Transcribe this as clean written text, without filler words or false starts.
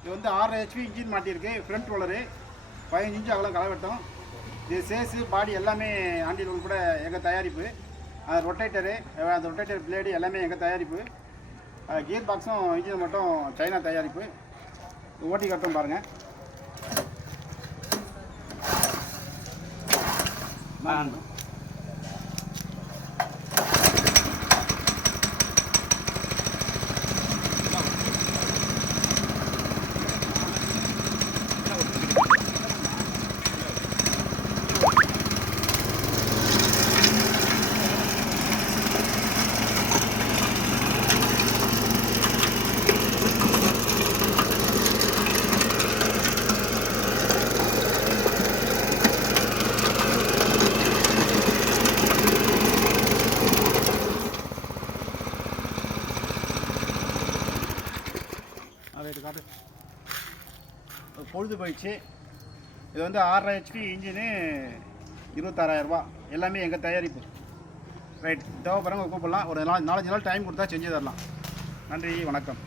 இது வந்து 6 HP engine மாட்டியிருக்கு. ஃப்ரண்ட் ரோலரு 15 இன்ச்சு அகலம் கலவட்டம். இது சேஸு பாடி எல்லாமே ஆண்டில் கூட எங்கள் தயாரிப்பு. அது ரொட்டேட்டரு, அந்த ரொட்டேட்டர் பிளேடு எல்லாமே எங்கள் தயாரிப்பு. கியர் பாக்ஸும் இன்ஜின் மட்டும் சைனா தயாரிப்பு. ஓட்டி கட்டம் பாருங்கள். காட்டு பொழுது போயிடுச்சு. இது வந்து 6 HP இன்ஜினு 26,000 ரூபா. எல்லாமே எங்கள் தயாரிப்பு. ரைட், தேவைப்படுறவங்க கூப்பிடலாம். ஒரு 4-5 நாள் டைம் கொடுத்தா செஞ்சு தரலாம். நன்றி, வணக்கம்.